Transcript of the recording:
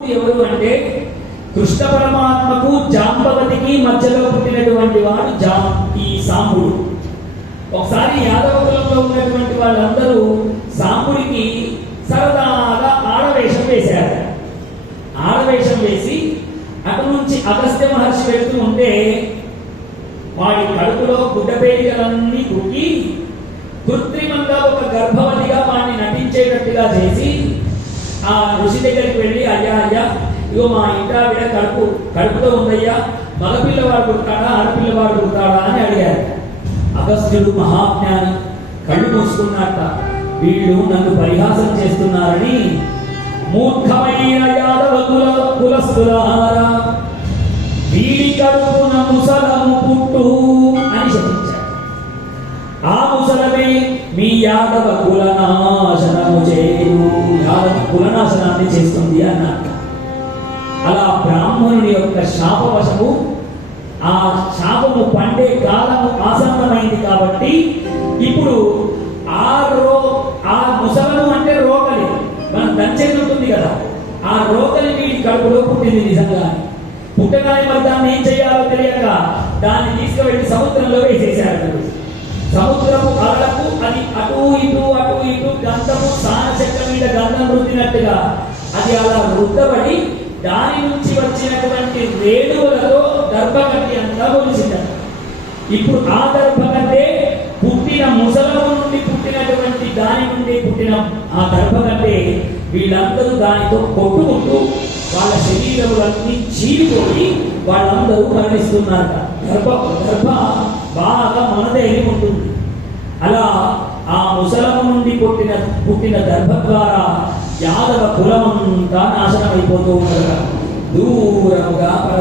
ఎవరు అంటే కృష్ణ పరమాత్మకు జాంబవతికి మధ్యలో పుట్టినటువంటి వాడు ఈ సాంబుడు. ఒకసారి యాదవ కులంలో ఉన్నటువంటి వాళ్ళందరూ సాంబుడికి సరదాగా ఆడవేషం వేశారు. ఆడవేషం వేసి అటు నుంచి అగస్త్య మహర్షి వెళ్తూ ఉంటే వాడి కడుపులో గుడ్డపేలికలన్నీ కుక్కి కృత్రిమంగా ఒక గర్భవతిగా వాడిని నటించేటట్టుగా చేసి ఆ ఋషి దగ్గరికి వెళ్ళి, అయ్యా అయ్యా ఇగో మా ఇంటావిడ కడుపుతో ఉందయ్యా, మగపిల్లవాడు పుడతాడా ఆడపిల్లవాడు పుడతాడా అని అడిగారు. అగస్త్యుడు మహాజ్ఞాని కళ్ళు మూసుకున్నట్ట, వీళ్ళు నన్ను పరిహాసం చేస్తున్నారని మూర్ఖమైన యాదవ కులస్తులారా వీడి కడుపున ముసలము పుట్టు అని చెప్పించారు. ఆ ముసలమే మీ యాదవ కులనాశనము చేయు, యాదవ కులనాశనాన్ని చేస్తుంది అన్నారు. అలా బ్రాహ్మణుని యొక్క శాపవశము, ఆ శాపము పండే కాలము ఆసన్నమైంది కాబట్టి ఇప్పుడు ఆ ముసలము అంటే రోకలి, మనం దంచేది ఉంటుంది కదా, ఆ రోకలి వీడి కడుపులో పుట్టింది. నిజంగా పుట్టగానే మరి దాన్ని ఏం చేయాలో తెలియక దాన్ని తీసుకువెళ్ళి సముద్రంలో వేసేసారు. సముద్రము అలలకు అది అటు ఇటు గంధము సాన చెక్క మీద గంధం రుద్దినట్టుగా అది అలా రుద్దబడి దాని నుంచి వచ్చినటువంటి రేణువులతో దర్భగట్టి అంతా కొలిసిందట. ఇప్పుడు ఆ దర్భగట్టే పుట్టిన ముసలము నుండి పుట్టినటువంటి దాని నుండి పుట్టిన ఆ దర్భగట్టే వీళ్ళందరూ దానితో కొట్టుకుంటూ వాళ్ళ శరీరములన్నీ చీలిపోయి వాళ్ళందరూ మరణిస్తున్నారట. గర్భ బాగా మనదేవి ఉంటుంది. అలా ఆ ముసలము నుండి పుట్టిన దర్భ ద్వారా యాదవ కులమంతా నాశనం అయిపోతూ ఉంటారు. దూరముగా